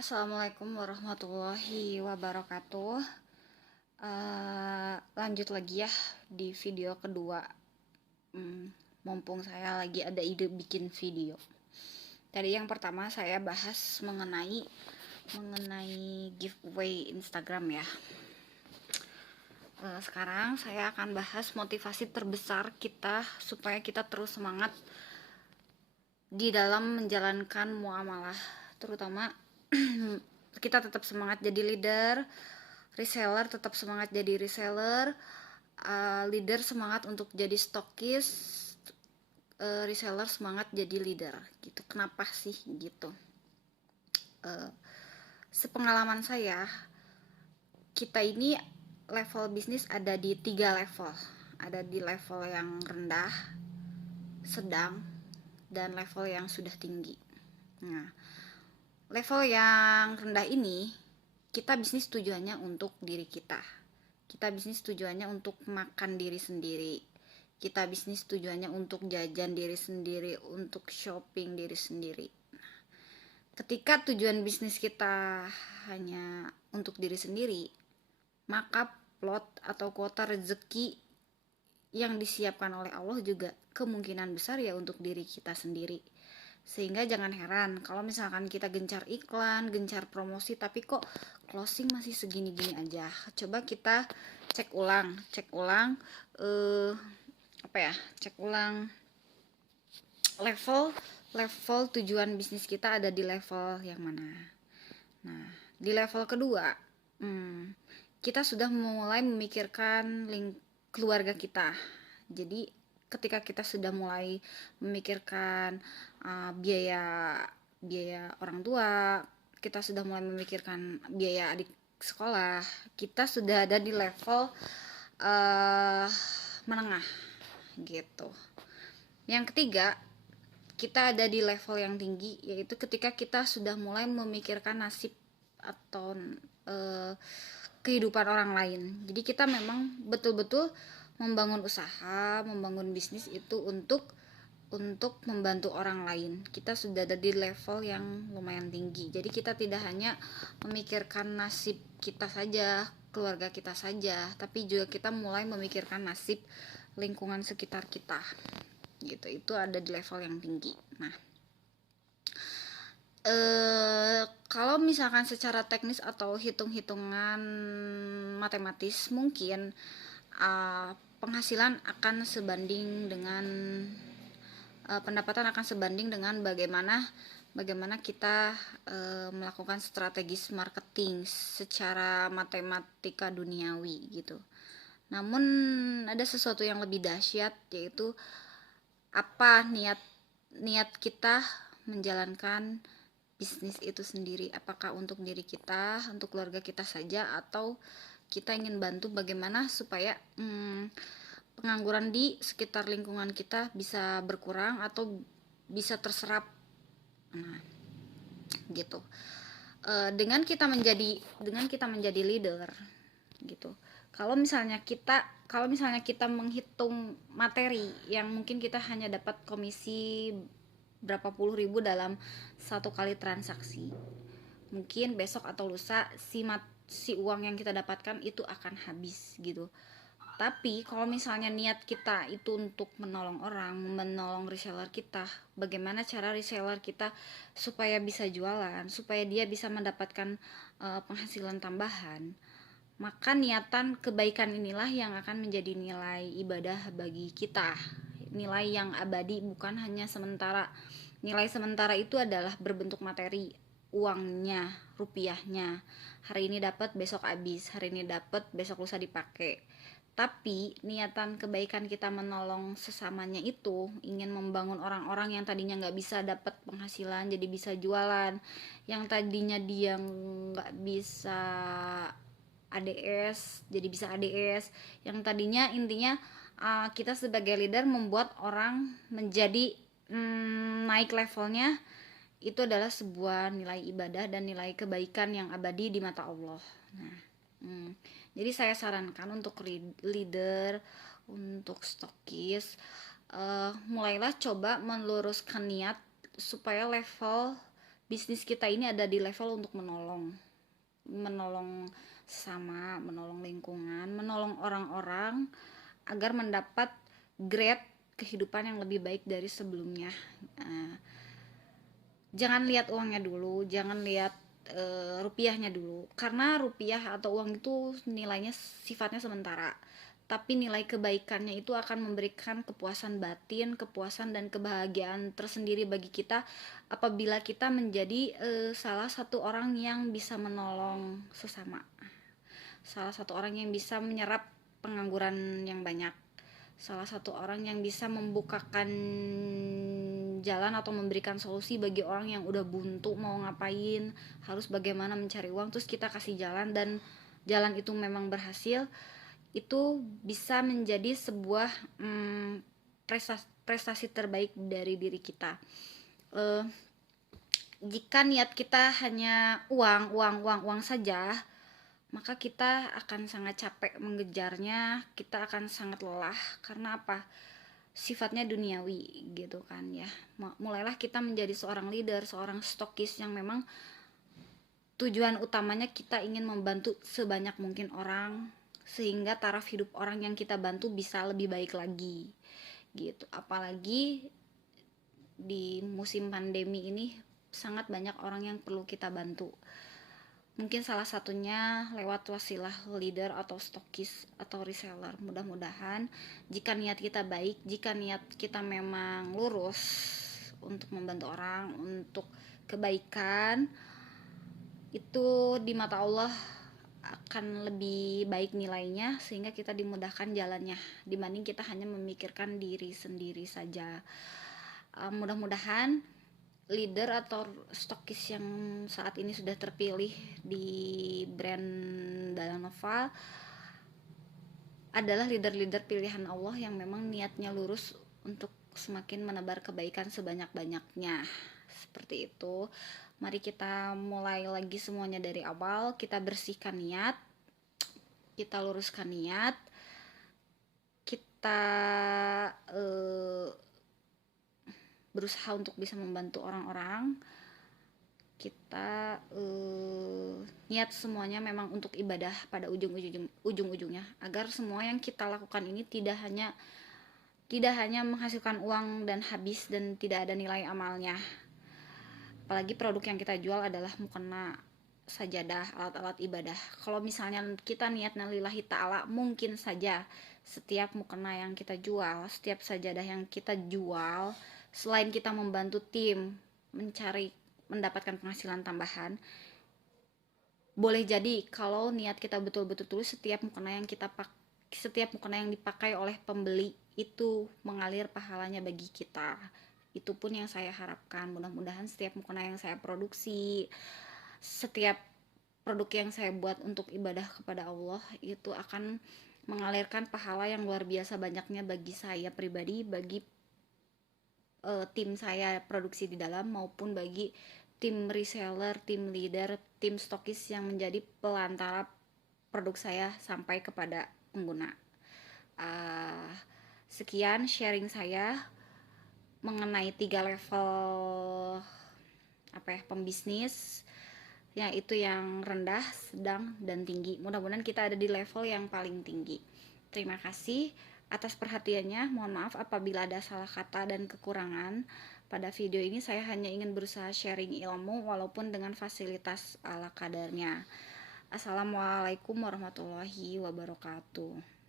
Assalamualaikum warahmatullahi wabarakatuh. Lanjut lagi ya di video kedua. Mumpung saya lagi ada ide bikin video. Tadi yang pertama saya bahas mengenai giveaway Instagram ya. Sekarang saya akan bahas motivasi terbesar kita supaya kita terus semangat di dalam menjalankan muamalah, terutama kita tetap semangat jadi leader, reseller tetap semangat jadi reseller, leader semangat untuk jadi stokis, reseller semangat jadi leader gitu. Kenapa sih gitu? Sepengalaman saya, kita ini level bisnis ada di 3 level. Ada di level yang rendah, sedang, dan level yang sudah tinggi. Nah, level yang rendah ini, kita bisnis tujuannya untuk diri kita. Kita bisnis tujuannya untuk makan diri sendiri. Kita bisnis tujuannya untuk jajan diri sendiri, untuk shopping diri sendiri. Ketika tujuan bisnis kita hanya untuk diri sendiri, maka plot atau kuota rezeki yang disiapkan oleh Allah juga kemungkinan besar ya untuk diri kita sendiri. Sehingga jangan heran kalau misalkan kita gencar iklan, gencar promosi, tapi kok closing masih segini-gini aja. Coba kita cek ulang cek ulang level tujuan bisnis kita ada di level yang mana. Nah, di level kedua, kita sudah mulai memikirkan keluarga kita. Jadi ketika kita sudah mulai memikirkan biaya orang tua, kita sudah mulai memikirkan biaya adik sekolah, kita sudah ada di level menengah gitu. Yang ketiga, kita ada di level yang tinggi, yaitu ketika kita sudah mulai memikirkan nasib atau kehidupan orang lain. Jadi kita memang betul-betul membangun usaha, membangun bisnis itu untuk membantu orang lain. Kita sudah ada di level yang lumayan tinggi. Jadi kita tidak hanya memikirkan nasib kita saja, keluarga kita saja, tapi juga kita mulai memikirkan nasib lingkungan sekitar kita. Gitu. Itu ada di level yang tinggi. Nah, kalau misalkan secara teknis atau hitung-hitungan matematis, mungkin penghasilan akan sebanding dengan pendapatan akan sebanding dengan bagaimana kita melakukan strategis marketing secara matematika duniawi gitu. Namun ada sesuatu yang lebih dahsyat, yaitu apa niat kita menjalankan bisnis itu sendiri. Apakah untuk diri kita, untuk keluarga kita saja, atau kita ingin bantu bagaimana supaya pengangguran di sekitar lingkungan kita bisa berkurang atau bisa terserap. Nah, gitu. Dengan kita menjadi leader gitu. Kalau misalnya kita menghitung materi yang mungkin kita hanya dapat komisi berapa puluh ribu dalam satu kali transaksi, mungkin besok atau lusa si uang yang kita dapatkan itu akan habis gitu. Tapi kalau misalnya niat kita itu untuk menolong orang, menolong reseller kita, bagaimana cara reseller kita supaya bisa jualan, supaya dia bisa mendapatkan penghasilan tambahan, maka niatan kebaikan inilah yang akan menjadi nilai ibadah bagi kita. Nilai yang abadi, bukan hanya sementara. Nilai sementara itu adalah berbentuk materi, uangnya, rupiahnya. Hari ini dapat, besok habis. Hari ini dapat, besok lusa dipakai. Tapi niatan kebaikan kita menolong sesamanya itu ingin membangun orang-orang yang tadinya nggak bisa dapat penghasilan jadi bisa jualan, yang tadinya dia nggak bisa ADS jadi bisa ADS, yang tadinya intinya kita sebagai leader membuat orang menjadi naik levelnya. Itu adalah sebuah nilai ibadah dan nilai kebaikan yang abadi di mata Allah. Nah, jadi saya sarankan untuk leader, untuk stokis, mulailah coba meluruskan niat supaya level bisnis kita ini ada di level untuk menolong sesama, menolong lingkungan, menolong orang-orang agar mendapat grade kehidupan yang lebih baik dari sebelumnya. Nah, jangan lihat uangnya dulu, jangan lihat rupiahnya dulu, karena rupiah atau uang itu nilainya sifatnya sementara, tapi nilai kebaikannya itu akan memberikan kepuasan batin, kepuasan dan kebahagiaan tersendiri bagi kita apabila kita menjadi salah satu orang yang bisa menolong sesama, salah satu orang yang bisa menyerap pengangguran yang banyak, salah satu orang yang bisa membukakan jalan atau memberikan solusi bagi orang yang udah buntu mau ngapain, harus bagaimana mencari uang, terus kita kasih jalan dan jalan itu memang berhasil. Itu bisa menjadi sebuah prestasi terbaik dari diri kita. Jika niat kita hanya uang saja, maka kita akan sangat capek mengejarnya, kita akan sangat lelah. Karena apa? Sifatnya duniawi gitu kan ya. Mulailah kita menjadi seorang leader, seorang stokis yang memang tujuan utamanya kita ingin membantu sebanyak mungkin orang, sehingga taraf hidup orang yang kita bantu bisa lebih baik lagi gitu. Apalagi di musim pandemi ini sangat banyak orang yang perlu kita bantu. Mungkin salah satunya lewat wasilah leader atau stokis atau reseller. Mudah-mudahan jika niat kita baik, jika niat kita memang lurus untuk membantu orang, untuk kebaikan, itu di mata Allah akan lebih baik nilainya, sehingga kita dimudahkan jalannya dibanding kita hanya memikirkan diri sendiri saja. Mudah-mudahan leader atau stokis yang saat ini sudah terpilih di brand Dalanova adalah leader-leader pilihan Allah yang memang niatnya lurus untuk semakin menebar kebaikan sebanyak-banyaknya. Seperti itu. Mari kita mulai lagi semuanya dari awal. Kita bersihkan niat, kita luruskan niat, kita berusaha untuk bisa membantu orang-orang. Kita niat semuanya memang untuk ibadah pada ujung-ujungnya, agar semua yang kita lakukan ini tidak hanya menghasilkan uang dan habis dan tidak ada nilai amalnya. Apalagi produk yang kita jual adalah mukena, sajadah, alat-alat ibadah. Kalau misalnya kita niatnya lillahi ta'ala, mungkin saja setiap mukena yang kita jual, setiap sajadah yang kita jual, selain kita membantu tim mendapatkan penghasilan tambahan, boleh jadi kalau niat kita betul-betul tulus, setiap mukena yang dipakai oleh pembeli itu mengalir pahalanya bagi kita. Itu pun yang saya harapkan. Mudah-mudahan setiap mukena yang saya produksi, setiap produk yang saya buat untuk ibadah kepada Allah itu akan mengalirkan pahala yang luar biasa banyaknya bagi saya pribadi, bagi tim saya produksi di dalam, maupun bagi tim reseller, tim leader, tim stokis yang menjadi pelantara produk saya sampai kepada pengguna. Sekian sharing saya mengenai 3 level pembisnis, yaitu yang rendah, sedang, dan tinggi. Mudah-mudahan kita ada di level yang paling tinggi. Terima kasih atas perhatiannya. Mohon maaf apabila ada salah kata dan kekurangan pada video ini. Saya hanya ingin berusaha sharing ilmu walaupun dengan fasilitas ala kadarnya. Assalamualaikum warahmatullahi wabarakatuh.